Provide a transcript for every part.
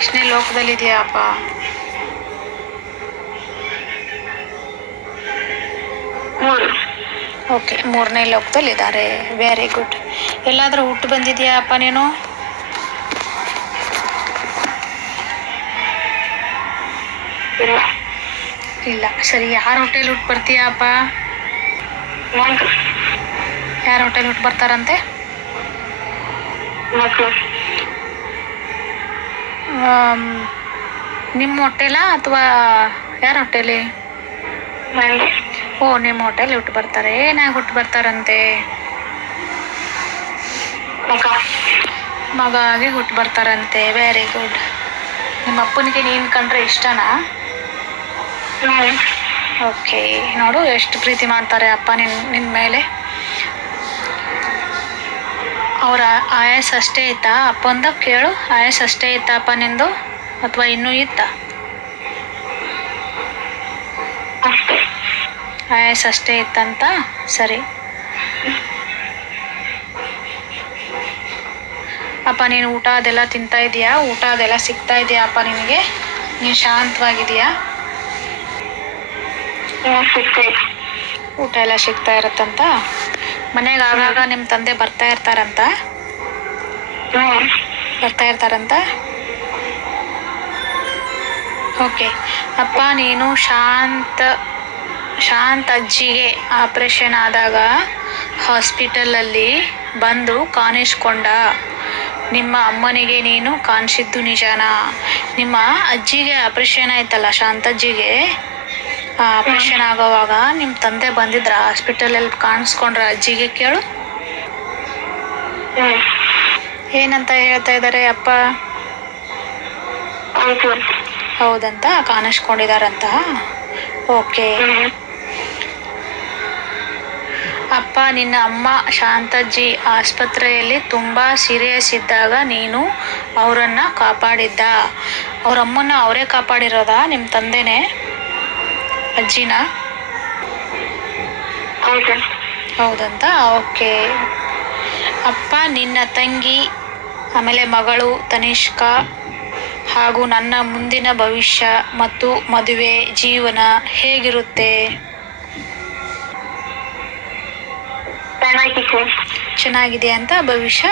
ಎಷ್ಟನೇ ಲೋಕದಲ್ಲಿದೆಯಾ ಅಪ್ಪ? ಓಕೆ ಮೂರನೇ ಲೋಕದಲ್ಲಿದ್ದಾರೆ. ವೆರಿ ಗುಡ್ ಎಲ್ಲಾದರೂ ಹುಟ್ಟು ಬಂದಿದೆಯಾ ಅಪ್ಪ ನೀನು? ಇಲ್ಲ. ಸರಿ ಯಾರ ಹೋಟೆಲ್ ಹುಟ್ಟು ಬರ್ತೀಯಾ ಅಪ್ಪ? ಯಾರ ಹೋಟೆಲ್ ಹುಟ್ಟು ಬರ್ತಾರಂತೆ? ಮಕ್ಕಳು. ನಿಮ್ಮ ಹೋಟೆಲಾ ಅಥವಾ ಯಾರ ಹೋಟೆಲಿ? ಓ ನಿಮ್ಮ ಹೋಟೆಲ್ ಹುಟ್ಟು ಬರ್ತಾರೆ. ಏನಾಗಿ ಹುಟ್ಟು ಬರ್ತಾರಂತೆ? ಮಗ. ಆಗಿ ಹುಟ್ಟು ಬರ್ತಾರಂತೆ. ವೆರಿ ಗುಡ್ ನಿಮ್ಮ ಅಪ್ಪನಿಗೆ ನೀನು ಕಂಡ್ರೆ ಇಷ್ಟನಾ? ಓಕೆ ನೋಡು ಎಷ್ಟು ಪ್ರೀತಿ ಮಾಡ್ತಾರೆ ಅಪ್ಪ ನಿನ್ನ ನಿನ್ನ ಮೇಲೆ. ಅವರ ಆಯಸ್ ಅಷ್ಟೇ ಇತ್ತಾ? ಅಪ್ಪಂದ ಕೇಳು ಆಯಸ್ ಅಷ್ಟೇ ಇತ್ತಾ ಅಪ್ಪ ನಿಂದು? ಅಥವಾ ಇನ್ನೂ ಇತ್ತ? ಆಯಾಸ ಅಷ್ಟೇ ಇತ್ತಂತ ಸರಿ. ಅಪ್ಪ ನೀನು ಊಟ ಅದೆಲ್ಲ ತಿಂತಾ ಇದೀಯಾ? ಊಟ ಅದೆಲ್ಲ ಸಿಗ್ತಾ ಇದೆಯಾ ಅಪ್ಪ ನಿನಗೆ? ನೀನು ಶಾಂತವಾಗಿದೆಯಾ ಊಟ ಎಲ್ಲ ಸಿಗ್ತಾ ಇರತ್ತಂತ? ಮನೆಗೆ ಆಗಾಗ ನಿಮ್ಮ ತಂದೆ ಬರ್ತಾ ಇರ್ತಾರಂತ? ಹ್ಞೂ ಬರ್ತಾ ಇರ್ತಾರಂತ? ಓಕೆ. ಅಪ್ಪ ನೀನು ಶಾಂತ ಶಾಂತ ಅಜ್ಜಿಗೆ ಆಪ್ರೇಷನ್ ಆದಾಗ ಹಾಸ್ಪಿಟಲಲ್ಲಿ ಬಂದು ಕಾಣಿಸ್ಕೊಂಡ. ನಿಮ್ಮ ಅಮ್ಮನಿಗೆ ನೀನು ಕಾಣಿಸಿದ್ದು ನಿಜಾನಾ? ನಿಮ್ಮ ಅಜ್ಜಿಗೆ ಆಪ್ರೇಷನ್ ಆಯ್ತಲ್ಲ ಶಾಂತಜ್ಜಿಗೆ ಆಪ್ರೇಷನ್ ಆಗೋವಾಗ ನಿಮ್ಮ ತಂದೆ ಬಂದಿದ್ರ ಹಾಸ್ಪಿಟಲಲ್ಲಿ ಕಾಣಿಸ್ಕೊಂಡ್ರ ಅಜ್ಜಿಗೆ ಕೇಳು. ಏನಂತ ಹೇಳ್ತಾ ಇದ್ದಾರೆ ಅಪ್ಪ? ಹೌದಂತ ಕಾಣಿಸ್ಕೊಂಡಿದಾರಂತ? ಓಕೆ. ಅಪ್ಪ ನಿನ್ನ ಅಮ್ಮ ಶಾಂತಜ್ಜಿ ಆಸ್ಪತ್ರೆಯಲ್ಲಿ ತುಂಬ ಸೀರಿಯಸ್ ಇದ್ದಾಗ ನೀನು ಅವರನ್ನು ಕಾಪಾಡಿದ್ದ. ಅವ್ರ ಅಮ್ಮನ ಅವರೇ ಕಾಪಾಡಿರೋದಾ ನಿಮ್ಮ ತಂದೆನೇ? ಅಜ್ಜಿನ? ಹೌದಂತ? ಓಕೆ. ಅಪ್ಪ ನಿನ್ನ ತಂಗಿ ಆಮೇಲೆ ಮಗಳು ತನಿಷ್ಕಾ ಹಾಗೂ ನನ್ನ ಮುಂದಿನ ಭವಿಷ್ಯ ಮತ್ತು ಮದುವೆ ಜೀವನ ಹೇಗಿರುತ್ತೆ? ಚೆನ್ನಾಗಿದೆ. ಅಂತ ಭವಿಷ್ಯ?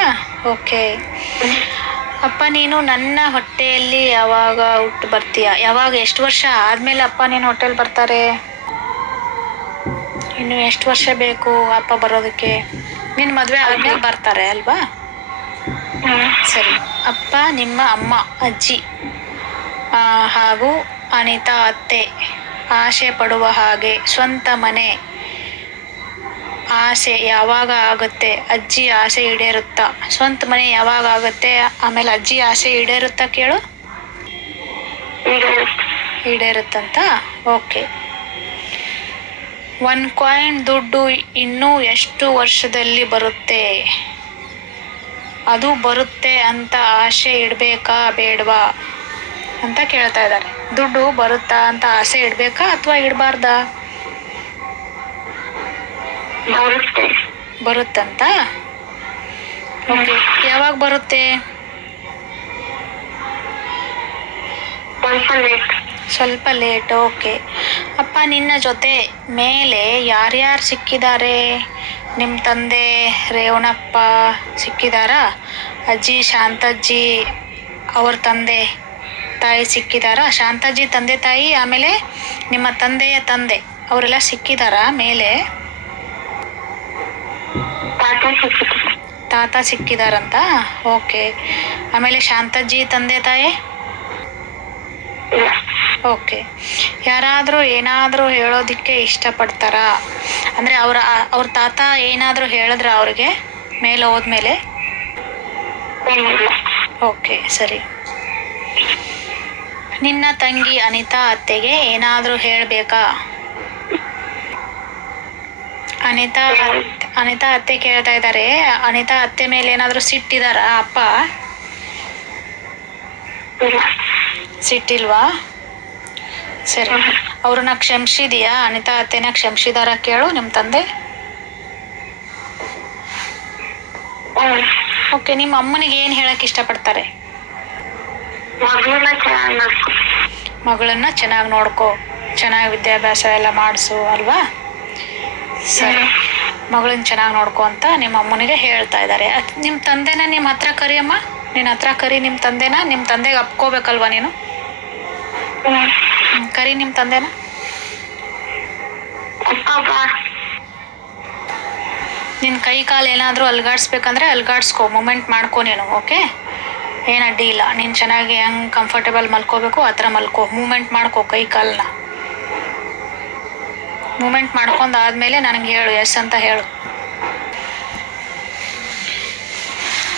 ಓಕೆ. ಅಪ್ಪ, ನೀನು ನನ್ನ ಹೊಟ್ಟೆಯಲ್ಲಿ ಯಾವಾಗ ಹುಟ್ಟು ಬರ್ತೀಯ? ಯಾವಾಗ ಎಷ್ಟು ವರ್ಷ ಆದಮೇಲೆ ಅಪ್ಪ ನೀನು ಹೊಟ್ಟೆಲಿ ಬರ್ತಾರೆ? ಇನ್ನು ಎಷ್ಟು ವರ್ಷ ಬೇಕು ಅಪ್ಪ ಬರೋದಕ್ಕೆ? ನಿನ್ನ ಮದುವೆ ಆದಮೇಲೆ ಬರ್ತಾರೆ, ಅಲ್ವಾ? ಸರಿ. ಅಪ್ಪ, ನಿಮ್ಮ ಅಮ್ಮ, ಅಜ್ಜಿ ಹಾಗೂ ಅನಿತಾ, ಅತ್ತೆ ಆಸೆ ಪಡುವ ಹಾಗೆ ಸ್ವಂತ ಮನೆ ಆಸೆ ಯಾವಾಗ ಆಗುತ್ತೆ, ಅಜ್ಜಿ ಆಸೆ ಈಡೇರುತ್ತಾ? ಸ್ವಂತ ಮನೆ ಯಾವಾಗ ಆಗುತ್ತೆ, ಆಮೇಲೆ ಅಜ್ಜಿ ಆಸೆ ಈಡೇರುತ್ತಾ ಕೇಳು? ಈಡೇರುತ್ತಂತ? ಓಕೆ. ಒನ್ ಕಾಯಿನ್ ದುಡ್ಡು ಇನ್ನೂ ಎಷ್ಟು ವರ್ಷದಲ್ಲಿ ಬರುತ್ತೆ? ಅದು ಬರುತ್ತೆ ಅಂತ ಆಸೆ ಇಡಬೇಕಾ ಬೇಡವಾ? ಅಂತ ಕೇಳ್ತಾ ಇದ್ದಾರೆ. ದುಡ್ಡು ಬರುತ್ತಾ ಅಂತ ಆಸೆ ಇಡಬೇಕಾ ಅಥವಾ ಇಡಬಾರ್ದಾ? ಬರುತ್ತೆ. ಬರುತ್ತಂತ? ಓಕೆ ಯಾವಾಗ ಬರುತ್ತೆ? ಸ್ವಲ್ಪ ಲೇಟ್ ಸ್ವಲ್ಪ ಲೇಟ್ ಓಕೆ ಅಪ್ಪ ನಿನ್ನ ಜೊತೆ ಮೇಲೆ ಯಾರ್ಯಾರು ಸಿಕ್ಕಿದ್ದಾರೆ? ನಿಮ್ಮ ತಂದೆ ರೇವಣಪ್ಪ ಸಿಕ್ಕಿದಾರಾ? ಅಜ್ಜಿ ಶಾಂತಜ್ಜಿ ಅವ್ರ ತಂದೆ ತಾಯಿ ಸಿಕ್ಕಿದಾರಾ? ಶಾಂತಜ್ಜಿ ತಂದೆ ತಾಯಿ ಆಮೇಲೆ ನಿಮ್ಮ ತಂದೆಯ ತಂದೆ ಅವರೆಲ್ಲ ಸಿಕ್ಕಿದಾರಾ ಮೇಲೆ? ತಾತ ಸಿಕ್ಕಿದಾರಂತ? ಓಕೆ. ಆಮೇಲೆ ಶಾಂತಜ್ಜಿ ತಂದೆ ತಾಯಿ? ಓಕೆ. ಯಾರಾದರೂ ಏನಾದರೂ ಹೇಳೋದಕ್ಕೆ ಇಷ್ಟಪಡ್ತಾರಾ? ಅಂದರೆ ಅವರ ಅವ್ರ ತಾತ ಏನಾದರೂ ಹೇಳಿದ್ರ ಅವ್ರಿಗೆ? ಮೇಲೆ ಹೋದ್ಮೇಲೆ? ಓಕೆ ಸರಿ. ನಿನ್ನ ತಂಗಿ ಅನಿತಾ ಅತ್ತೆಗೆ ಏನಾದರೂ ಹೇಳಬೇಕಾ? ಅನಿತಾ ಅನಿತಾ ಅತ್ತೆ ಕೇಳ್ತಾ ಇದ್ದಾರೆ. ಅನಿತಾ ಅತ್ತೆ ಮೇಲೆ ಏನಾದರೂ ಸಿಟ್ಟಿದಾರಾ ಅಪ್ಪ? ಸಿಟ್ಟಿಲ್ವಾ? ಸರಿ. ಅವ್ರನ್ನ ಕ್ಷಮಿಸಿದೀಯಾ? ಅನಿತಾ ಅತ್ತೆನ ಕ್ಷಮಿಸಿದಾರ ಕೇಳು ನಿಮ್ಮ ತಂದೆ. ಓಕೆ ನಿಮ್ಮ ಅಮ್ಮನಿಗೆ ಏನು ಹೇಳಕ್ಕೆ ಇಷ್ಟಪಡ್ತಾರೆ? ಮಗಳನ್ನ ಚೆನ್ನಾಗಿ ನೋಡ್ಕೊ. ಮಗಳನ್ನ ಚೆನ್ನಾಗಿ ನೋಡ್ಕೋ. ಚೆನ್ನಾಗಿ ವಿದ್ಯಾಭ್ಯಾಸ ಎಲ್ಲ ಮಾಡಿಸು ಅಲ್ವಾ? ಸರಿ. ಮಗಳನ್ನ ಚೆನ್ನಾಗಿ ನೋಡ್ಕೊ ಅಂತ ನಿಮ್ಮ ಅಮ್ಮನಿಗೆ ಹೇಳ್ತಾ ಇದ್ದಾರೆ. ನಿಮ್ಮ ತಂದೆನ ನಿಮ್ಮ ಹತ್ರ ಕರಿಯಮ್ಮ? ನಿನ್ನ ಹತ್ರ ಕರಿ ನಿಮ್ಮ ತಂದೆನ? ನಿಮ್ಮ ತಂದೆಗೆ ಅಪ್ಕೋಬೇಕಲ್ವಾ ನೀನು? ಕರಿ ನಿಮ್ಮ ತಂದೆನ? ನಿನ್ನ ಕೈ ಕಾಲು ಏನಾದರೂ ಅಲ್ಗಾಡ್ಸ್ಬೇಕಂದ್ರೆ ಅಲ್ಗಾಡ್ಸ್ಕೊ ಮೂಮೆಂಟ್ ಮಾಡ್ಕೊ ನೀನು ಓಕೆ? ಏನು ಅಡ್ಡಿ ಇಲ್ಲ ನೀನು ಚೆನ್ನಾಗಿ ಹೆಂಗೆ ಕಂಫರ್ಟೇಬಲ್ ಮಲ್ಕೋಬೇಕು ಆ ಥರ ಮಲ್ಕೋ ಮೂಮೆಂಟ್ ಮಾಡ್ಕೋ ಕೈ ಕಾಲನ್ನ ಮೂಮೆಂಟ್ ಮಾಡ್ಕೊಂಡು ಆದಮೇಲೆ ನನಗೆ ಹೇಳು ಎಸ್ ಅಂತ ಹೇಳು.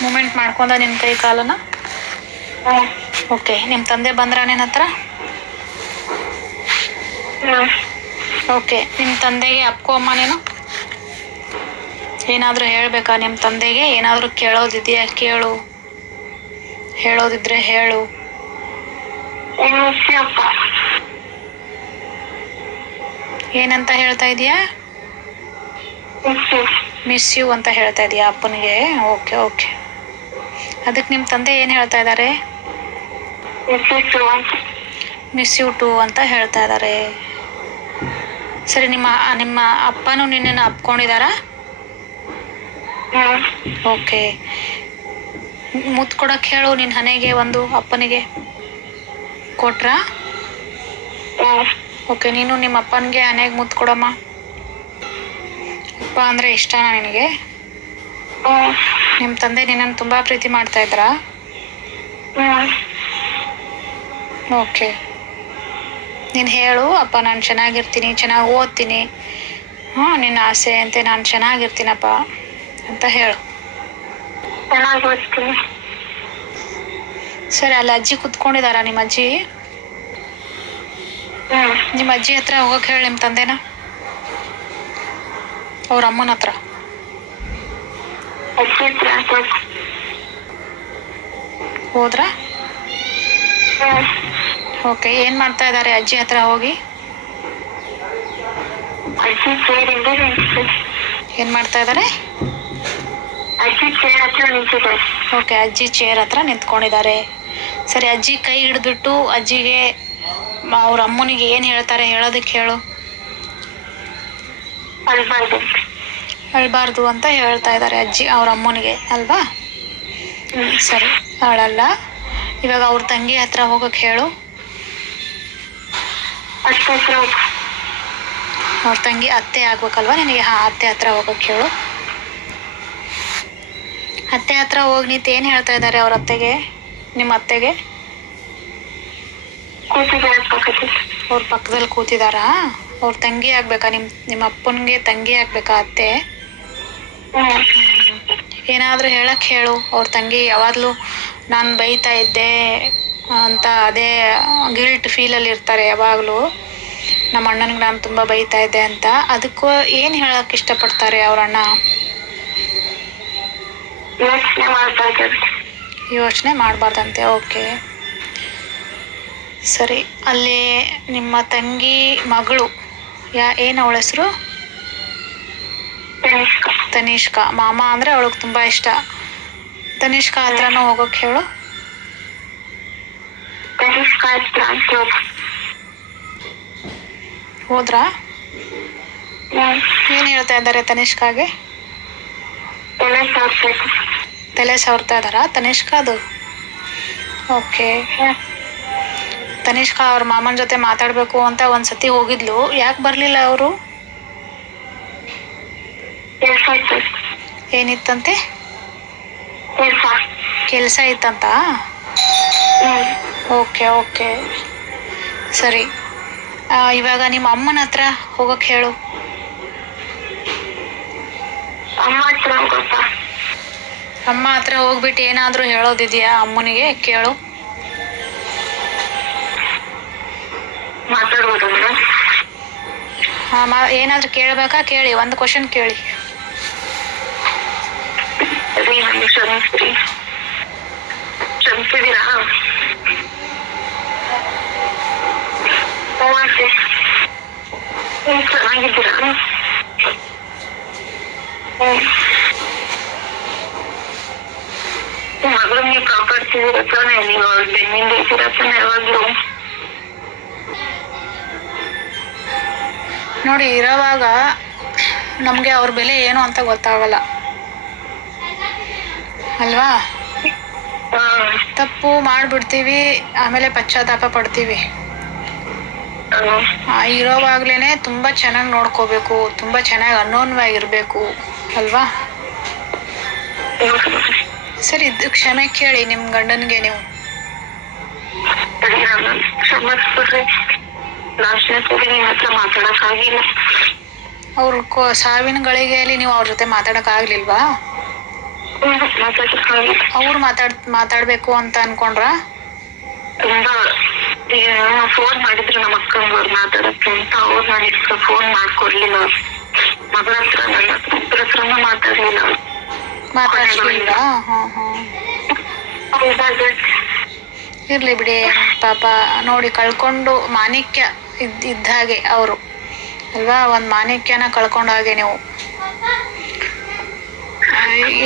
ಮೂಮೆಂಟ್ ಮಾಡ್ಕೊಂಡ ನಿಮ್ಮ ಕೈ ಕಾಲನ್ನ? ಓಕೆ ನಿಮ್ಮ ತಂದೆ ಬಂದ್ರ ನಿನ್ನ ಹತ್ರ ಓಕೆ ನಿಮ್ಮ ತಂದೆಗೆ ಅಪ್ಕೋ ಅಮ್ಮ ನೀನು? ಏನಾದರೂ ಹೇಳಬೇಕಾ ನಿಮ್ಮ ತಂದೆಗೆ? ಏನಾದರೂ ಕೇಳೋದಿದೆಯಾ? ಕೇಳು. ಹೇಳೋದಿದ್ರೆ ಹೇಳು. ಅಪ್ಪ ಏನಂತ ಹೇಳ್ತಾ ಇದೀಯಾ? ಮಿಸ್ ಯು ಅಂತ ಹೇಳ್ತಾ ಇದೀಯಾ ಅಪ್ಪನಿಗೆ? ಓಕೆ ಓಕೆ ಅದಕ್ಕೆ ನಿಮ್ಮ ತಂದೆ ಏನು ಹೇಳ್ತಾ ಇದ್ದಾರೆ ಮಿಸ್ ಯು ಟು ಅಂತ ಹೇಳ್ತಾ ಇದ್ದಾರೆ ಸರಿ, ನಿಮ್ಮ ನಿಮ್ಮ ಅಪ್ಪನೂ ನಿನ್ನನ್ನು ಅಪ್ಕೊಂಡಿದ್ದಾರಾ ಓಕೆ ಮುತ್ತು ಹೇಳು ನಿನ್ನ ಹನೆಗೆ ಒಂದು ಅಪ್ಪನಿಗೆ ಕೊಟ್ರಾ? ಓಕೆ ನೀನು ನಿಮ್ಮ ಅಪ್ಪನಿಗೆ ಹನೆಗೆ ಮುತ್ತು ಕೊಡಮ್ಮ. ಅಪ್ಪ ಅಂದರೆ ಇಷ್ಟನಾ ನಿನಗೆ? ನಿಮ್ಮ ತಂದೆ ನಿನ್ನನ್ನು ತುಂಬ ಪ್ರೀತಿ ಮಾಡ್ತಾ ಇದ್ರಾ ಓಕೆ. ನೀನು ಹೇಳು ಅಪ್ಪ ನಾನು ಚೆನ್ನಾಗಿರ್ತೀನಿ ಚೆನ್ನಾಗಿ ಓದ್ತೀನಿ. ಹಾಂ ನಿನ್ನ ಆಸೆ ಅಂತೆ ನಾನು ಚೆನ್ನಾಗಿರ್ತೀನಪ್ಪ ಅಂತ ಹೇಳು. ಚೆನ್ನಾಗಿ ಓದ್ತೀನಿ. ಸರಿ ಅಲ್ಲಿ ಅಜ್ಜಿ ಕುತ್ಕೊಂಡಿದಾರ ನಿಮ್ಮ ಅಜ್ಜಿ? ನಿಮ್ಮ ಅಜ್ಜಿ ಹತ್ರ ಹೋಗಕ್ಕೆ ಹೇಳಿ ನಿಮ್ಮ ತಂದೆನ? ಅವ್ರ ಅಮ್ಮನ ಹತ್ರ. ಹೋದ್ರ? ಓಕೆ ಏನು ಮಾಡ್ತಾ ಇದ್ದಾರೆ ಅಜ್ಜಿ ಹತ್ರ ಹೋಗಿ? ಏನ್ ಮಾಡ್ತಾ ಇದ್ದಾರೆ ಓಕೆ ಅಜ್ಜಿ ಚೇರ್ ಹತ್ರ ನಿಂತ್ಕೊಂಡಿದ್ದಾರೆ. ಸರಿ ಅಜ್ಜಿ ಕೈ ಹಿಡಿದ್ಬಿಟ್ಟು ಅಜ್ಜಿಗೆ ಅವ್ರ ಅಮ್ಮನಿಗೆ ಏನು ಹೇಳ್ತಾರೆ ಹೇಳೋದಕ್ಕೆ ಹೇಳು. ಅಳ್ಬಾರ್ದು ಅಂತ ಹೇಳ್ತಾ ಇದ್ದಾರೆ ಅಜ್ಜಿ ಅವ್ರ ಅಮ್ಮನಿಗೆ ಅಲ್ವಾ? ಸರಿ ಹಾಳಲ್ಲ. ಇವಾಗ ಅವ್ರ ತಂಗಿ ಹತ್ರ ಹೋಗಕ್ಕೆ ಹೇಳು. ಅವ್ರ ತಂಗಿ ಅತ್ತೆ ಆಗ್ಬೇಕಲ್ವಾ? ನಿನಗೆ ಹಾಂ ಅತ್ತೆ ಹತ್ರ ಹೋಗಕ್ಕೆ ಹೇಳು. ಅತ್ತೆ ಹತ್ರ ಹೋಗಿ ನೀತ್ ಏನು ಹೇಳ್ತಾ ಇದ್ದಾರೆ ಅವ್ರ ಅತ್ತೆಗೆ ನಿಮ್ಮ ಅತ್ತೆಗೆ? ಪಕ್ಕದಲ್ಲಿ ಅವ್ರ ಪಕ್ಕದಲ್ಲಿ ಕೂತಿದಾರಾ? ಅವ್ರ ತಂಗಿ ಆಗ್ಬೇಕಾ? ನಿಮ್ಮ ನಿಮ್ಮ ಅಪ್ಪನಿಗೆ ತಂಗಿ ಆಗ್ಬೇಕಾ ಅತ್ತೆ? ಏನಾದರೂ ಹೇಳಕ್ಕೆ ಹೇಳು. ಅವ್ರ ತಂಗಿ ಯಾವಾಗಲೂ ನಾನು ಬೈತಾ ಇದ್ದೆ ಅಂತ ಅದೇ ಗಿಲ್ಟ್ ಫೀಲಲ್ಲಿ ಇರ್ತಾರೆ ಯಾವಾಗಲೂ. ನಮ್ಮ ಅಣ್ಣನಿಗೆ ನಾನು ತುಂಬ ಬೈತಾ ಇದ್ದೆ ಅಂತ. ಅದಕ್ಕೂ ಏನು ಹೇಳಕ್ಕೆ ಇಷ್ಟಪಡ್ತಾರೆ ಅವ್ರ ಅಣ್ಣ? ಯೋಚನೆ ಮಾಡಬಾರ್ದಂತೆ, ಓಕೆ. ಸರಿ ಅಲ್ಲಿ ನಿಮ್ಮ ತಂಗಿ ಮಗಳು ಯಾ ಏನು ಅವಳ ಹೆಸರು? ತನಿಷ್ಕ. ಮಾಮ ಅಂದರೆ ಅವಳಿಗೆ ತುಂಬ ಇಷ್ಟ. ತನಿಷ್ಕಾ ಹತ್ರನೂ ಹೋಗೋಕೆ ಹೇಳು. ಹೋದ್ರ? ಏನು ಹೇಳ್ತಾ ಇದ್ದಾರೆ ತನಿಷ್ಕಾಗೆ? ತಲೆ ಸವರ್ತಾ ಇದ್ದಾರಾ? ತನಿಷ್ಕಾ ಅದು ಓಕೆ ತನಿಷ್ಕಾ ಅವ್ರ ಮಾಮನ ಜೊತೆ ಮಾತಾಡಬೇಕು ಅಂತ ಒಂದು ಸತಿ ಹೋಗಿದ್ಲು. ಯಾಕೆ ಬರಲಿಲ್ಲ ಅವರು? ಏನಿತ್ತಂತೆ? ಕೆಲ್ಸ. ಇತ್ತಂತ? Okay okay. ಸರಿ. ಆ, ಇವಾಗ ನಿಮ್ಮ ಅಮ್ಮನ ಹತ್ರ ಹೋಗಕ್ಕೆ ಹೇಳು. ಅಮ್ಮ ಹತ್ರ ಹೋಗ್ಬಿಟ್ಟು ಏನಾದರೂ ಹೇಳೋದಿದೆಯಾ ಅಮ್ಮನಿಗೆ? ಕೇಳು. ಮಾತಾಡ್ಬೋದು ಮೇಡಮ್ ಹಾಂ, ಮಾ, ಏನಾದರೂ ಕೇಳಬೇಕಾ? ಕೇಳಿ, ಒಂದು ಕ್ವಶನ್ ಕೇಳಿ. ರೀ ನನಗೆ ಕ್ಷಮಿಸ್ರಿ ಕ್ಷಮಿಸಿದ್ದೀರಾ ಮತ್ತೆ ನೀವು ಚೆನ್ನಾಗಿದ್ದೀರಾ? ಹ್ಮ್. ನಿಮ್ಮ ಮಗಳು ನೀವು ಕಾಪಾಡ್ತೀರಾ ಇರ್ತಿದ್ದೀರ ತಾನೇ? ನೀವು ಅವ್ರ ಬೆನ್ನಿಂದ ಇದ್ದೀರ ತಾನೇ ಯಾವಾಗ್ಲೂ? ನೋಡಿ, ಇರೋವಾಗ ನಮಗೆ ಅವ್ರ ಬೆಲೆ ಏನು ಅಂತ ಗೊತ್ತಾಗಲ್ಲ. ಅಲ್ವಾ? ತಪ್ಪು ಮಾಡಿಬಿಡ್ತೀವಿ, ಆಮೇಲೆ ಪಶ್ಚಾತ್ತಾಪ ಪಡ್ತೀವಿ. ಇರೋವಾಗ್ಲೇನೆ ತುಂಬ ಚೆನ್ನಾಗಿ ನೋಡ್ಕೋಬೇಕು, ತುಂಬ ಚೆನ್ನಾಗಿ ಅನ್ನೋನ್ವಾಗಿರ್ಬೇಕು, ಅಲ್ವಾ? ಸರಿ, ಇದು ಕ್ಷಮೆ ಕೇಳಿ ನಿಮ್ಮ ಗಂಡನಿಗೆ ನೀವು. ಲಾಸ್ಟ್ನೇ ಸರಿ ನಿನ್ನ ಹತ್ರ ಮಾತಾಡಕ್ ಆಗಿಲ್ಲ. ಅವ್ರ ಕೋ ಸಾವಿನ ಗಳಿಗೆಯಲ್ಲಿ ನೀವು ಅವ್ರ ಜೊತೆ ಮಾತಾಡಕ್ ಆಗಿಲ್ಲ. ಅವ್ರು ಮಾತಾಡ್ ಮಾತಾಡ್ಬೇಕು ಅಂತ ಅನ್ಕೊಂಡ್ರ? ತುಂಬಾ ಫೋನ್ ಮಾಡಿದ್ರು ನಮ್ಮ ಅಕ್ಕಂಗವ್ರು ಮಾತಾಡಕ್ಕೆ ಅಂತ ಅವ್ರು ನಾನು ಇಷ್ಟ ಫೋನ್ ಮಾಡ್ಕೊಡ್ಲಿಲ್ಲ. ಅವ್ರು. ಮಗಳ ಹತ್ರ ನನ್ನ ಇಬ್ಬರ ಹತ್ರನೂ ಮಾತಾಡ್ಲಿಲ್ಲ. ಅವ್ರು. ಮಾತಾಡ್ಲಿಲ್ವಾ ಹಾಂ ಹಾಂ ಇರ್ಲಿ ಬಿಡಿ ಪಾಪ ನೋಡಿ ಕಳ್ಕೊಂಡು ಮಾಣಿಕ್ಯ ಇದ್ ಇದ್ದ ಹಾಗೆ ಅವರು. ಅಲ್ವಾ? ಒಂದು ಮಾಣಿಕ್ಯನ ಕಳ್ಕೊಂಡ ಹಾಗೆ ನೀವು.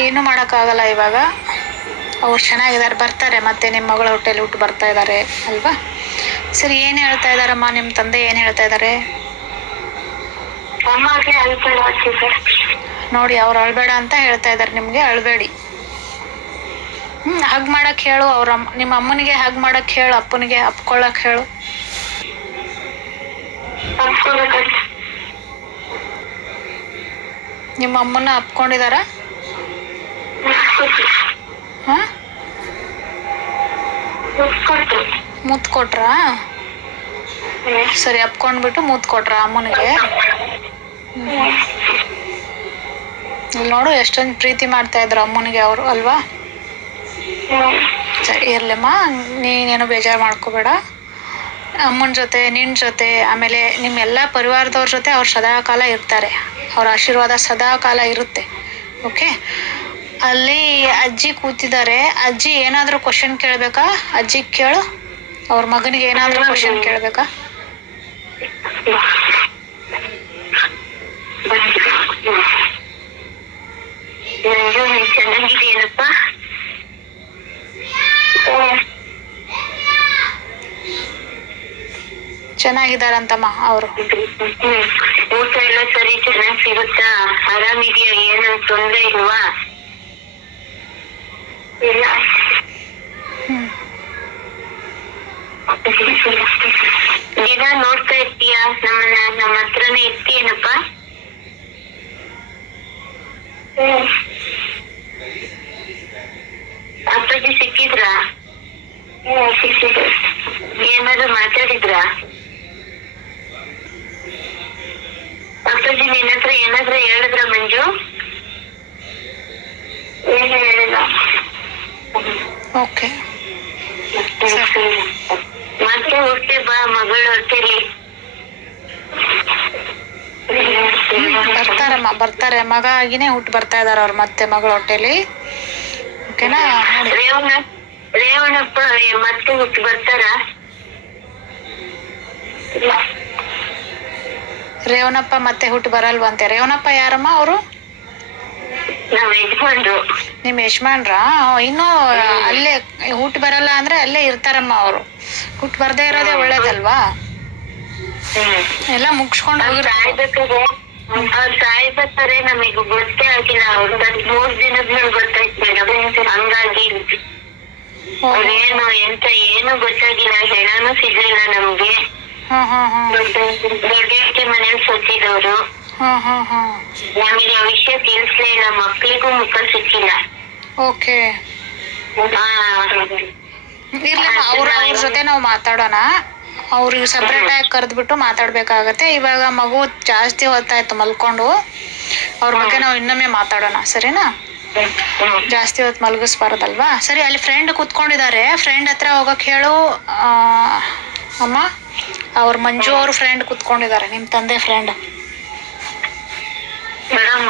ಏನು ಮಾಡೋಕ್ಕಾಗಲ್ಲ ಇವಾಗ. ಅವ್ರು ಚೆನ್ನಾಗಿದ್ದಾರೆ ಬರ್ತಾರೆ ಮತ್ತೆ ನಿಮ್ಮ ಮಗಳ ಹೊಟ್ಟೆಲಿ ಊಟ ಬರ್ತಾ ಇದ್ದಾರೆ ಅಲ್ವಾ? ಸರಿ ಏನು ಹೇಳ್ತಾ ಇದ್ದಾರಮ್ಮ? ನಿಮ್ಮ ತಂದೆ ಏನು ಹೇಳ್ತಾ ಇದ್ದಾರೆ ನೋಡಿ ಅವ್ರು ಅಳ್ಬೇಡ ಅಂತ ಹೇಳ್ತಾ ಇದ್ದಾರೆ ನಿಮಗೆ ಅಳ್ಬೇಡಿ. ಹಗ್ ಮಾಡಕ್ ಹೇಳು ಅವ್ರ ನಿಮ್ಮ ಅಮ್ಮನಿಗೆ ಹಗ್ ಮಾಡಕ್ ಹೇಳು ಅಪ್ಪನಿಗೆ ಅಪ್ಕೊಳಕ್ ಹೇಳು. ನಿಮ್ಮ ಅಮ್ಮನ ಅಪ್ಕೊಂಡಿದಾರ? ಮೂತ್ ಕೊಟ್ರ ಸರಿ ಅಪ್ಕೊಂಡ್ಬಿಟ್ಟು ಮುತ್ ಕೊಟ್ರ ಅಮ್ಮನಿಗೆ ನೋಡು ಎಷ್ಟೊಂದು ಪ್ರೀತಿ ಮಾಡ್ತಾ ಇದ್ರು ಅಮ್ಮನಿಗೆ ಅವರು ಅಲ್ವಾ? ಸರಿ, ಇರ್ಲಮ್ಮ. ನೀನೇನು ಬೇಜಾರು ಮಾಡ್ಕೋಬೇಡ. ಅಮ್ಮನ ಜೊತೆ ನಿನ್ನ ಜೊತೆ, ಆಮೇಲೆ ನಿಮ್ಮ ಎಲ್ಲ ಪರಿವಾರದವ್ರ ಜೊತೆ ಅವ್ರು ಸದಾ ಕಾಲ ಇರ್ತಾರೆ. ಅವ್ರ ಆಶೀರ್ವಾದ ಸದಾ ಕಾಲ ಇರುತ್ತೆ. ಓಕೆ? ಅಲ್ಲಿ ಅಜ್ಜಿ ಕೂತಿದ್ದಾರೆ. ಅಜ್ಜಿ ಏನಾದರೂ ಕ್ವಶನ್ ಕೇಳಬೇಕಾ? ಅಜ್ಜಿ ಕೇಳು. ಅವ್ರ ಮಗನಿಗೆ ಏನಾದರೂ ಕ್ವಶನ್ ಕೇಳಬೇಕಾ? ಚೆನ್ನಾಗಿದ್ದಾರಂತಮ್ಮ ಅವರು. ಊಟ ಎಲ್ಲ ಸರಿ, ಚೆನ್ನಾಗ್ ಸಿಗುತ್ತಾ? ಆರಾಮಿದ್ಯಾ? ಏನು ತೊಂದ್ರೆ ಇಲ್ವಾ? ಇಲ್ಲ. ದಿನ ನೋಡ್ತಾ ಇರ್ತೀಯ? ನಮ್ಮನ್ನ, ನಮ್ಮ ಹತ್ರನೇ ಇರ್ತೀಯನಪ್ಪ? ಅಪ್ಪಾಜಿ ಸಿಕ್ಕಿದ್ರು? ಏನಾದ್ರು ಮಾತಾಡಿದ್ರಾ? ಅಪ್ಪಾಜಿ ನಿನ್ನ ಹತ್ರ ಏನಾದ್ರು ಹೇಳಿದ್ರ ಮಂಜು? ಏನು ಹೇಳಿಲ್ಲ. ಓಕೆ. ಮತ್ತೆ ಹುಟ್ಟಿ ಬಾ ಮಗಳು ಹೊಟ್ಟೆಲಿ ಬರ್ತಾರಮ್ಮ ಬರ್ತಾರೆ ಮಗ ಆಗಿನೇ ಹುಟ್ಟು ಬರ್ತಾ ಇದಾರ ಅವ್ರ ಮತ್ತೆ ಮಗಳ ಹೊಟ್ಟೆಲಿ. ಓಕೆನಾ? ರೇವಣಪ್ಪ ಮತ್ತೆ ಹುಟ್ಟು ಬರ್ತಾರ? ರೇವಣಪ್ಪ ಮತ್ತೆ ಹುಟ್ಟು ಬರಲ್ವಂತೆ. ರೇವಣಪ್ಪ ಯಾರಮ್ಮ ಅವರು? ನಿಮ್ ಯಜಮಾನ್ರ? ಇನ್ನು ಅಲ್ಲೇ ಹುಟ್ಟು ಬರಲ್ಲ ಅಂದ್ರೆ ಅಲ್ಲೇ ಇರ್ತಾರಮ್ಮ ಅವರು. ಹುಟ್ಟು ಬರ್ದೇ ಇರೋದೇ ಒಳ್ಳೇದಲ್ವಾ? ಎಲ್ಲ ಮುಗಿಸ್ಕೊಂಡು ಸಾಯ್ಬೇಕಾದ್ರೆ ನಮಗೆ ಗೊತ್ತೇ ಆಗಿಲ್ಲ. ಮೂರ್ ದಿನದ ಮೇಲೆ ಗೊತ್ತಾಯ್ತು ಹಂಗಾಗಿ. ಅವ್ರೇನು ಎಂತ ಏನು ಗೊತ್ತಾಗಿಲ್ಲ. ಹೆಣನೂ ಸಿಗ್ಲಿಲ್ಲ ನಮ್ಗೆ. ಹ್ಮ್ ಹ್ಮ್ ಹ್ಮ್. ದೊಡ್ಡ ಮನೇಲಿ ಸತ್ತಿದವ್ರು ಹ್ಮ್ ಹ್ಮ್ ಹ್ಮ್. ನಮಗೆ ಆ ವಿಷಯ ತಿಳಿಸ್ಲೇ ಇಲ್ಲ. ಮಕ್ಳಿಗೂ ಮುಖ ಸಿಕ್ಕಿಲ್ಲ. ಓಕೆ. ಹಾ. ಇರ್ಲಮ್ಮ ಅವ್ರ ಅವ್ರ ಜೊತೆ ನಾವು ಮಾತಾಡೋಣ. ಅವ್ರಿಗೆ ಸಪ್ರೇಟ್ ಆಗಿ ಕರೆದ್ಬಿಟ್ಟು ಮಾತಾಡ್ಬೇಕಾಗತ್ತೆ. ಇವಾಗ ಮಗು ಜಾಸ್ತಿ ಹೊತ್ತಾಯ್ತು ಮಲ್ಕೊಂಡು. ಅವ್ರ ಬಗ್ಗೆ ನಾವು ಇನ್ನೊಮ್ಮೆ ಮಾತಾಡೋಣ. ಸರಿನಾ. ಜಾಸ್ತಿ ಹೊತ್ತು ಮಲಗಿಸ್ಬಾರ್ದಲ್ವಾ? ಸರಿ ಅಲ್ಲಿ ಫ್ರೆಂಡ್ ಕೂತ್ಕೊಂಡಿದ್ದಾರೆ. ಫ್ರೆಂಡ್ ಹತ್ರ ಹೋಗೋಕೆ ಹೇಳು ಅಮ್ಮ. ಅವ್ರ ಮಂಜು ಅವ್ರ ಫ್ರೆಂಡ್ ಕೂತ್ಕೊಂಡಿದ್ದಾರೆ ನಿಮ್ಮ ತಂದೆ ಫ್ರೆಂಡ್ ಮೇಡಮ್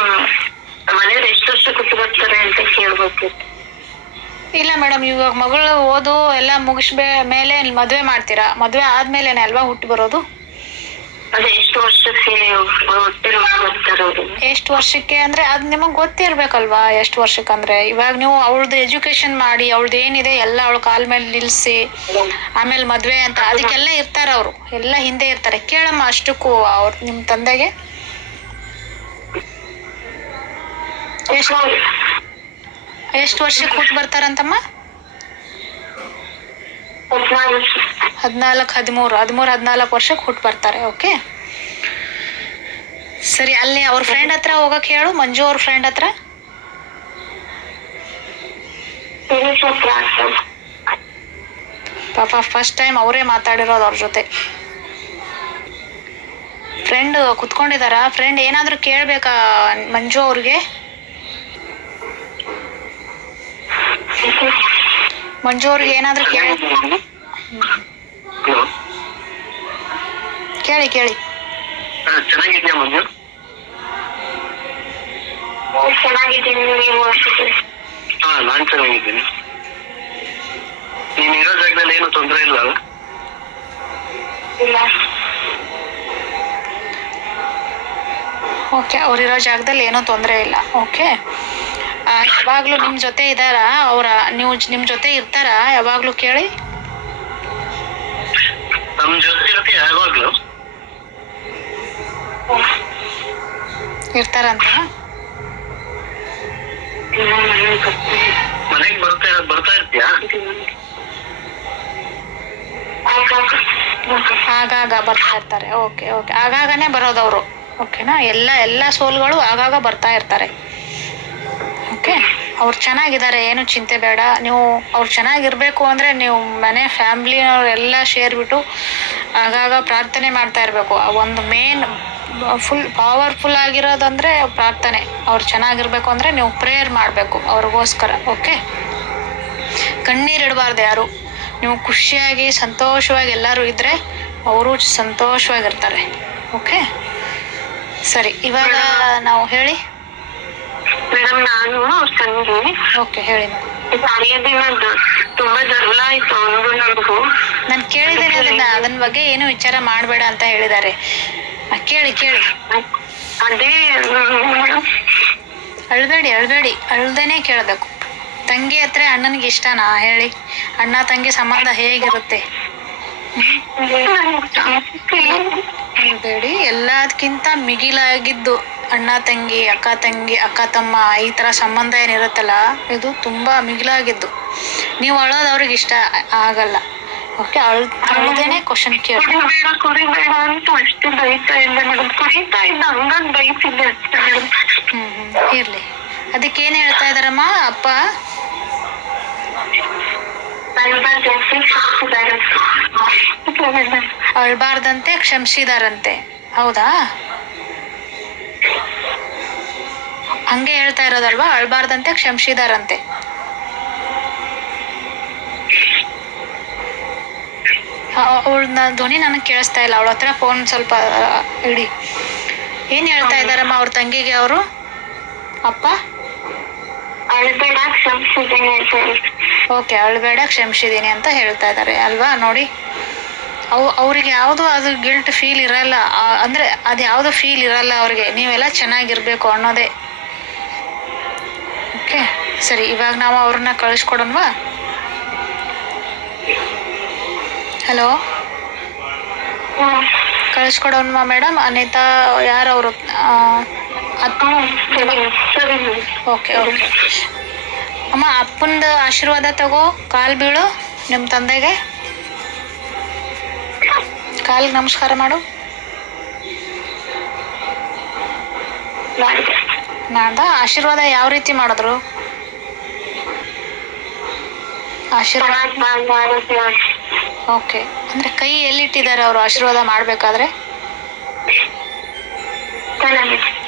ಮನೇಲಿ ಎಷ್ಟು ವರ್ಷ ಕೂತು ಬರ್ತಾರೆ ಅಂತ ಕೇಳ್ಬೇಕು. ಇಲ್ಲ ಮೇಡಮ್ ಇವಾಗ ಮಗಳು ಓದು ಎಲ್ಲ ಮುಗಿಸ್ಬೇ ಮೇಲೆ ಮದ್ವೆ ಮಾಡ್ತೀರಾ? ಮದ್ವೆ ಆದ್ಮೇಲೆನೆ ಅಲ್ವಾ ಹುಟ್ಟು ಬರೋದು ಎಷ್ಟು ವರ್ಷಕ್ಕೆ ಅಂದ್ರೆ ಅದ್ ನಿಮಗ್ ಗೊತ್ತಿರ್ಬೇಕಲ್ವಾ ಎಷ್ಟು ವರ್ಷಕ್ಕೆ ಅಂದ್ರೆ? ಇವಾಗ ನೀವು ಅವಳದು ಎಜುಕೇಶನ್ ಮಾಡಿ ಅವಳದು ಏನಿದೆ ಎಲ್ಲ ಅವಳ ಕಾಲ್ ಮೇಲೆ ನಿಲ್ಸಿ ಆಮೇಲೆ ಮದ್ವೆ ಅಂತ ಅದಕ್ಕೆಲ್ಲ ಇರ್ತಾರ ಅವ್ರು. ಎಲ್ಲ ಹಿಂದೆ ಇರ್ತಾರೆ. ಕೇಳಮ್ಮ ಅಷ್ಟಕ್ಕೂ ಅವ್ರ ನಿಮ್ ತಂದೆಗೆ. ಎಷ್ಟು ಎಷ್ಟು ವರ್ಷಕ್ಕೆ ಹುಟ್ಟು ಬರ್ತಾರಂತಮ್ಮ? ಹದಿನಾಲ್ಕು, ಹದಿಮೂರು ಹದಿಮೂರು, ಹದಿನಾಲ್ಕು ವರ್ಷಕ್ಕೆ ಹುಟ್ಟು ಬರ್ತಾರೆ ಓಕೆ ಸರಿ, ಅಲ್ಲಿ ಅವ್ರ ಫ್ರೆಂಡ್ ಹತ್ರ ಹೋಗಕ್ಕೆ ಹೇಳು, ಮಂಜು ಅವ್ರ ಫ್ರೆಂಡ್ ಹತ್ರ. ಪಾಪ ಫಸ್ಟ್ ಟೈಮ್ ಅವರೇ ಮಾತಾಡಿರೋದು ಅವ್ರ ಜೊತೆ. ಫ್ರೆಂಡ್ ಕುತ್ಕೊಂಡಿದಾರ? ಫ್ರೆಂಡ್ ಏನಾದ್ರೂ ಕೇಳಬೇಕಾ ಮಂಜು ಅವ್ರಿಗೆ? ಮಂಜು ಅವ್ರಿಗೆ ಏನಾದ್ರೂ ಕೇಳಿ. ಕೇಳಿ ಕೇಳಿ. ಚೆನ್ನಾಗಿದ್ಯಾ ಮಂಜು? ಚೆನ್ನಾಗಿದ್ದೀನಿ ನೀವು ಹಾ ನಾನ್ ಚೆನ್ನಾಗಿದ್ದೀನಿ. ನೀನ್ ಇರೋ ಜಾಗದಲ್ಲಿ ಏನು ತೊಂದರೆ ಇಲ್ಲ ಇಲ್ಲ. ಓಕೆ ಅವ್ರಿರೋ ಜಾಗದಲ್ಲಿ ಏನೂ ತೊಂದರೆ ಇಲ್ಲ. ಓಕೆ. ಯಾವಾಗಲೂ ನಿಮ್ಮ ಜೊತೆ ಇದ್ದಾರಾ ಅವರ ನೀವು ನಿಮ್ಮ ಜೊತೆ ಇರ್ತಾರಾ ಯಾವಾಗಲೂ ಕೇಳಿ? ಜೊತೆ ಯಾವಾಗ್ಲೂ. ಇರ್ತಾರಂತ? ಮನೆಗ್ ಬರ್ತಾ ಬರ್ತಾ ಇರ್ತೀಯಾ? ಆಗಾಗ ಬರ್ತಾ ಇರ್ತಾರೆ. Okay okay. ಆಗಾಗನೇ ಬರೋದವರು. ಓಕೆನಾ? ಎಲ್ಲ ಎಲ್ಲ ಸೋಲ್ಗಳು ಆಗಾಗ ಬರ್ತಾ ಇರ್ತಾರೆ. ಅವ್ರು ಚೆನ್ನಾಗಿದ್ದಾರೆ ಏನು ಚಿಂತೆ ಬೇಡ. ನೀವು ಅವ್ರು ಚೆನ್ನಾಗಿರ್ಬೇಕು ಅಂದರೆ ನೀವು ಮನೆ ಫ್ಯಾಮ್ಲಿನವರೆಲ್ಲ ಸೇರಿಬಿಟ್ಟು ಆಗಾಗ ಪ್ರಾರ್ಥನೆ ಮಾಡ್ತಾ ಇರಬೇಕು. ಒಂದು ಮೇನ್ ಫುಲ್ ಪವರ್ಫುಲ್ ಆಗಿರೋದಂದರೆ ಪ್ರಾರ್ಥನೆ. ಅವ್ರು ಚೆನ್ನಾಗಿರ್ಬೇಕು ಅಂದರೆ ನೀವು ಪ್ರೇಯರ್ ಮಾಡಬೇಕು ಅವ್ರಿಗೋಸ್ಕರ ಓಕೆ ಕಣ್ಣೀರಿಡಬಾರ್ದು ಯಾರು. ನೀವು ಖುಷಿಯಾಗಿ ಸಂತೋಷವಾಗಿ ಎಲ್ಲರೂ ಇದ್ದರೆ ಅವರು ಸಂತೋಷವಾಗಿರ್ತಾರೆ ಓಕೆ ಸರಿ ಇವಾಗ ನಾವು ಹೇಳಿ. ಮೇಡಮ್ ನಾನು ಸಂಜೆ. ಓಕೆ ಹೇಳಿ ಮೇಡಮ್. ಸಾರಿಯ ದಿನ ದ- ತುಂಬಾ ಜಗಳ ಆಯ್ತು ಅವ್ನಿಗೂ ನಮಗೂ ನಾನು ಕೇಳಿದ್ದೇನೆ ಅದನ್ನ ಅದನ್ ಬಗ್ಗೆ ಏನು ವಿಚಾರ ಮಾಡಬೇಡ ಅಂತ ಹೇಳಿದ್ದಾರೆ. ಆ, ಕೇಳಿ ಕೇಳಿ. ಅದೇ ಮೇಡಮ್. ಅಳ್ಬೇಡಿ ಅಳ್ಬೇಡಿ. ಅಳ್ದೇನೆ ಕೇಳಬೇಕು. ತಂಗಿ ಹತ್ರ ಅಣ್ಣನಿಗೆ ಇಷ್ಟನಾ? ಹೇಳಿ. ಅಣ್ಣ ತಂಗಿ ಸಂಬಂಧ ಹೇಗಿರುತ್ತೆ? ಅಳ್ಬೇಡಿ ಎಲ್ಲದಕ್ಕಿಂತ ಮಿಗಿಲಾಗಿದ್ದು. ಅಣ್ಣ ತಂಗಿ ಅಕ್ಕ ತಂಗಿ ಅಕ್ಕ ತಮ್ಮ ಈ ಥರ ಸಂಬಂಧ ಏನಿರುತ್ತಲ್ಲ ಇದು ತುಂಬ ಮಿಗಿಲಾಗಿದ್ದು. ನೀವು ಅಳೋದು ಅವ್ರಿಗೆ ಇಷ್ಟ ಆಗಲ್ಲ. ಓಕೆ ಅಳ್ ಅಳ್ದೇನೆ ಕ್ವಶನ್ ಕೇಳಿ ಕುಡಿಬೇಡ ಕುಡಿಬೇಡ ಅಂತ ಅಷ್ಟೇ ಬೈತಾ ಇಲ್ಲ ಮೇಡಮ್. ಕುಡಿತಾ ಇದ್ದ ಹಂಗಾಗಿ ಬೈತಿದ್ದೆ ಅಷ್ಟೇ ಮೇಡಮ್. ಹ್ಮ್ ಹ್ಮ್ ಇರ್ಲಿ. ಅದಕ್ಕೆ ಏನ್ ಹೇಳ್ತಾ ಇದಾರಮ್ಮ ಅಪ್ಪ? ಅಳ್ಬಾರ್ದಂತೆ ಕ್ಷಮಿಸಿದಾರಂತೆ. ಹೌದಾ? ಹಂಗೆ ಹೇಳ್ತಾ ಇರೋದಲ್ವಾ? ಅಳ್ಬಾರ್ದಂತೆ ಕ್ಷಮಿಸಿದಾರಂತೆ. ಅವಳ ಧ್ವನಿ ನನಗೆ ಕೇಳಿಸ್ತಾ ಇಲ್ಲ. ಅವಳ ಹತ್ರ ಫೋನ್ ಸ್ವಲ್ಪ ಇಡಿ. ಏನ್ ಹೇಳ್ತಾ ಇದಾರಮ್ಮ ಅವ್ರ ತಂಗಿಗೆ ಅವರು? ಅಪ್ಪ? ಅಳ್ಬೇಡ ಕ್ಷಮಿಸಿದ್ದೀನಿ ಓಕೆ ಅಳ್ಬೇಡ ಕ್ಷಮಿಸಿದ್ದೀನಿ ಅಂತ ಹೇಳ್ತಾ ಇದ್ದಾರೆ ಅಲ್ವಾ? ನೋಡಿ. ಅವು ಅವ್ರಿಗೆ ಯಾವುದು ಅದು ಗಿಲ್ಟ್ ಫೀಲ್ ಇರಲ್ಲ. ಅಂದ್ರೆ ಅದು ಯಾವುದು ಫೀಲ್ ಇರಲ್ಲ ಅವ್ರಿಗೆ. ನೀವೆಲ್ಲ ಚೆನ್ನಾಗಿರ್ಬೇಕು ಅನ್ನೋದೇ. ಸರಿ ಇವಾಗ ನಾವು ಅವ್ರನ್ನ ಕಳಿಸ್ಕೊಡೋಣವಾ? ಹಲೋ ಕಳಿಸ್ಕೊಡೋಣವಾ ಮೇಡಮ್ ಅನಿತಾ ಯಾರು ಅವರು? ಓಕೆ ಓಕೆ ಅಮ್ಮ ಅಪ್ಪಂದು ಆಶೀರ್ವಾದ ತಗೋ ಕಾಲು ಬೀಳು ನಿಮ್ಮ ತಂದೆಗೆ. ಕಾಲಿಗೆ ನಮಸ್ಕಾರ ಮಾಡು. ನಾಡ್ದ? ಆಶೀರ್ವಾದ ಯಾವ ರೀತಿ ಮಾಡಿದ್ರು? ಆಶೀರ್ವಾದ? ಓಕೆ. ಅಂದರೆ ಕೈ ಎಲ್ಲಿಟ್ಟಿದ್ದಾರೆ ಅವರು? ಆಶೀರ್ವಾದ ಮಾಡಬೇಕಾದ್ರೆ?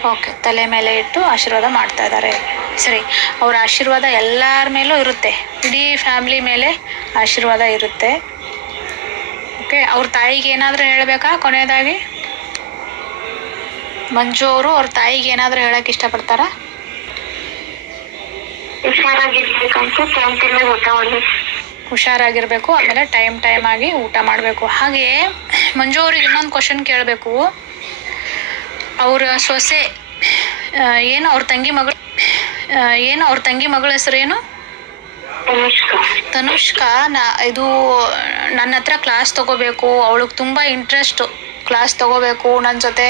ಓಕೆ. ತಲೆ ಮೇಲೆ ಇಟ್ಟು ಆಶೀರ್ವಾದ ಮಾಡ್ತಾ ಇದ್ದಾರೆ. ಸರಿ. ಅವ್ರ ಆಶೀರ್ವಾದ ಎಲ್ಲರ ಮೇಲೂ ಇರುತ್ತೆ. ಇಡೀ ಫ್ಯಾಮಿಲಿ ಮೇಲೆ ಆಶೀರ್ವಾದ ಇರುತ್ತೆ. ಓಕೆ. ಅವ್ರ ತಾಯಿಗೆ ಏನಾದರೂ ಹೇಳಬೇಕಾ ಕೊನೆಯದಾಗಿ? ಮಂಜು ಅವರು ಅವ್ರ ತಾಯಿಗೆ ಏನಾದರೂ ಹೇಳಕ್ ಇಷ್ಟಪಡ್ತಾರಾ? ಹುಷಾರಾಗಿರ್ಬೇಕಂತ ಕ್ಯಾಂಟೀನ್ ಊಟ ಮಾಡಿ ಹುಷಾರಾಗಿರ್ಬೇಕು ಆಮೇಲೆ ಟೈಮ್ ಟೈಮ್ ಆಗಿ ಊಟ ಮಾಡಬೇಕು. ಹಾಗೆ ಮಂಜು ಅವ್ರಿಗೆ ಇನ್ನೊಂದು ಕ್ವಶನ್ ಕೇಳಬೇಕು. ಅವ್ರ ಸೊಸೆ ಏನು ಅವ್ರ ತಂಗಿ ಮಗಳು ಏನು ಅವ್ರ ತಂಗಿ ಮಗಳ ಹೆಸರು ಏನು? ತನುಷ್ಕಾ. ತನುಷ್ಕಾ ನಾ ಇದು ನನ್ನ ಹತ್ರ ಕ್ಲಾಸ್ ತಗೋಬೇಕು ಅವಳಿಗೆ ತುಂಬ ಇಂಟ್ರೆಸ್ಟು ಕ್ಲಾಸ್ ತಗೋಬೇಕು ನನ್ನ ಜೊತೆ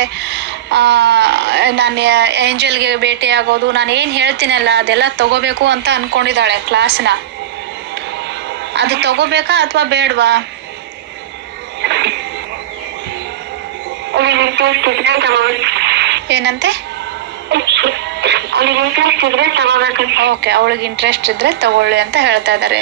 ನಾನು ಏಂಜಲ್ಗೆ ಭೇಟಿ ಆಗೋದು ನಾನು ಏನು ಹೇಳ್ತೀನಲ್ಲ ಅದೆಲ್ಲ ತಗೋಬೇಕು ಅಂತ ಅಂದ್ಕೊಂಡಿದ್ದಾಳೆ ಕ್ಲಾಸ್ನ ಅದು ತಗೋಬೇಕಾ ಅಥವಾ ಬೇಡವಾ? ಏನಂತೆ? ಓಕೆ ಅವಳಿಗೆ ಇಂಟ್ರೆಸ್ಟ್ ಇದ್ರೆ ತಗೊಳ್ಳಿ ಅಂತ ಹೇಳ್ತಾ ಇದ್ದಾರೆ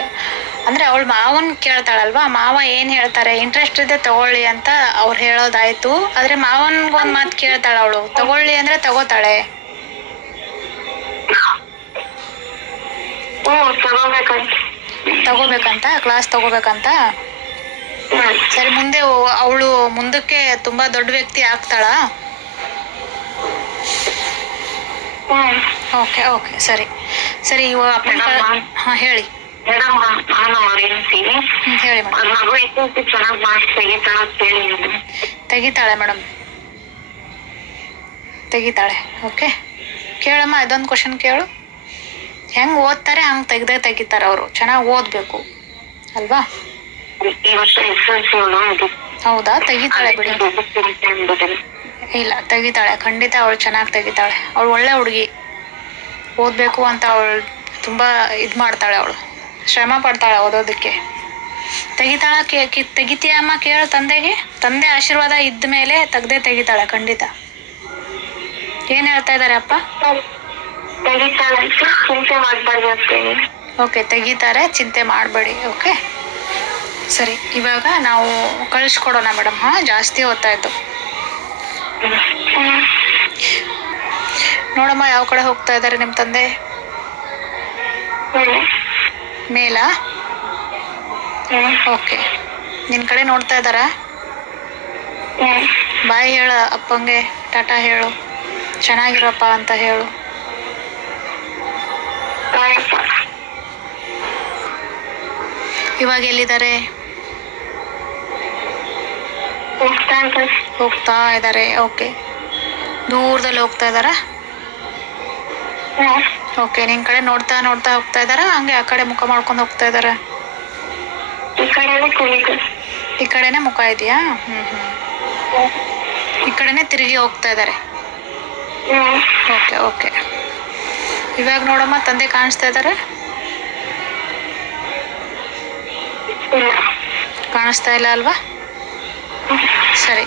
ಅಂದ್ರೆ ಅವಳು ಮಾವನ್ ಕೇಳ್ತಾಳಲ್ವಾ? ಮಾವ ಏನ್ ಹೇಳ್ತಾರೆ? ಇಂಟ್ರೆಸ್ಟ್ ಇದ್ರೆ ತಗೊಳ್ಳಿ ಅಂತ ಅವ್ರು ಹೇಳೋದಾಯ್ತು. ಆದ್ರೆ ಮಾವನ್ಗೊಂದು ಮಾತು ಕೇಳ್ತಾಳ ಅವಳು. ತಗೊಳ್ಳಿ ಅಂದ್ರೆ ತಗೋತಾಳೆ. ಹ್ಞೂ ತಗೋಬೇಕಂತ. ತಗೋಬೇಕಂತ ಕ್ಲಾಸ್ ತಗೋಬೇಕಂತ. ಸರಿ ಮುಂದೆ ಅವಳು ಮುಂದಕ್ಕೆ ತುಂಬಾ ದೊಡ್ಡ ವ್ಯಕ್ತಿ ಆಗ್ತಾಳಾ? ಓಕೆ ಓಕೆ ಸರಿ. ಸರಿ ಇವಾಗ ಅಪ್ಪನ ಹಾಂ ಹೇಳಿ. ಮೇಡಮ್ ನಾನು ಹೇಳಿ ಮೇಡಮ್. ಅವ್ರ ಮಗು ಎಷ್ಟೊತ್ತು ಚೆನ್ನಾಗಿ ಮಾರ್ಕ್ಸ್ ತೆಗಿತಾಳ ಅಂತ ಹೇಳಿದ್ದೀನಿ ತೆಗಿತಾಳೆ ಮೇಡಮ್. ತೆಗಿತಾಳೆ ಓಕೆ. ಕೇಳಮ್ಮ ಇದೊಂದು ಕ್ವಶನ್ ಕೇಳು. ಹೆಂಗೆ ಓದ್ತಾರೆ ಹಂಗ್ ತೆಗ್ದೇ ತೆಗಿತಾರ ಅವರು. ಚೆನ್ನಾಗಿ ಓದ್ಬೇಕು. ಅಲ್ವಾ? ಹೌದಾ? ತೆಗಿತಾಳೆ ಬಿಡಿ. ಇಲ್ಲ, ತೆಗಿತಾಳೆ. ಖಂಡಿತ ಅವಳು ಚೆನ್ನಾಗಿ ತೆಗಿತಾಳೆ. ಅವಳು ಒಳ್ಳೆ ಹುಡುಗಿ. ಓದಬೇಕು ಅಂತ ಅವಳು ತುಂಬಾ ಇದು ಮಾಡ್ತಾಳೆ ಅವಳು. ಶ್ರಮ ಪಡ್ತಾಳೆ ಓದೋದಕ್ಕೆ. ತೆಗಿತಾಳ ಕೇ ಅಮ್ಮ ತೆಗಿತೀಯಮ್ಮ ಕೇಳು ತಂದೆಗೆ? ತಂದೆ ಆಶೀರ್ವಾದ ಇದ್ದ ಮೇಲೆ ತೆಗ್ದೇ ತೆಗಿತಾಳೆ, ಖಂಡಿತ. ಏನು ಹೇಳ್ತಾ ಇದ್ದಾರೆ ಅಪ್ಪ? ಚಿಂತೆ ಮಾಡಬಾರ್ದು ಓಕೆ, ತೆಗಿತಾರೆ. ಚಿಂತೆ ಮಾಡಬೇಡಿ, ಓಕೆ? ಸರಿ, ಇವಾಗ ನಾವು ಕಳಿಸ್ಕೊಡೋಣ ಮೇಡಮ್, ಹಾಂ? ಜಾಸ್ತಿ ಹೊತ್ತಾಯ್ತು ನೋಡಮ್ಮ, ಯಾವ ಕಡೆ ಹೋಗ್ತಾ ಇದ್ದಾರೆ ನಿಮ್ಮ ತಂದೆ? ಮೇಲ? ಓಕೆ. ನಿನ್ನ ಕಡೆ ನೋಡ್ತಾ ಇದ್ದಾರಾ? ಬಾಯಿ ಹೇಳ ಅಪ್ಪಂಗೆ, ಟಾಟಾ ಹೇಳು. ಚೆನ್ನಾಗಿರಪ್ಪ ಅಂತ ಹೇಳು. ಇವಾಗ ಎಲ್ಲಿದ್ದಾರೆ? ಹೋಗ್ತಾ ಇದ್ದಾರೆ. ಓಕೆ. ದೂರದಲ್ಲಿ ಹೋಗ್ತಾ ಇದ್ದಾರಾ? ಓಕೆ, ನಿನ್ ಕಡೆ ನೋಡ್ತಾ ನೋಡ್ತಾ ಹೋಗ್ತಾ ಇದ್ದಾರಾ? ಹಂಗೆ ಆ ಕಡೆ ಮುಖ ಮಾಡ್ಕೊಂಡು ಹೋಗ್ತಾ ಇದ್ದಾರಾ? ಈ ಕಡೆನೆ ಮುಖ ಇದೆಯಾ? ಹ್ಮ್ ಹ್ಮ್. ಈ ಕಡೆನೆ ತಿರುಗಿ ಹೋಗ್ತಾ ಇದ್ದಾರೆ? Okay okay. ಇವಾಗ ನೋಡಮ್ಮ ತಂದೆ ಕಾಣಿಸ್ತಾ ಇದ್ದಾರೆ ಇಲ್ಲ. ಕಾಣಿಸ್ತಾ ಇಲ್ಲ ಅಲ್ವಾ? ಸರಿ.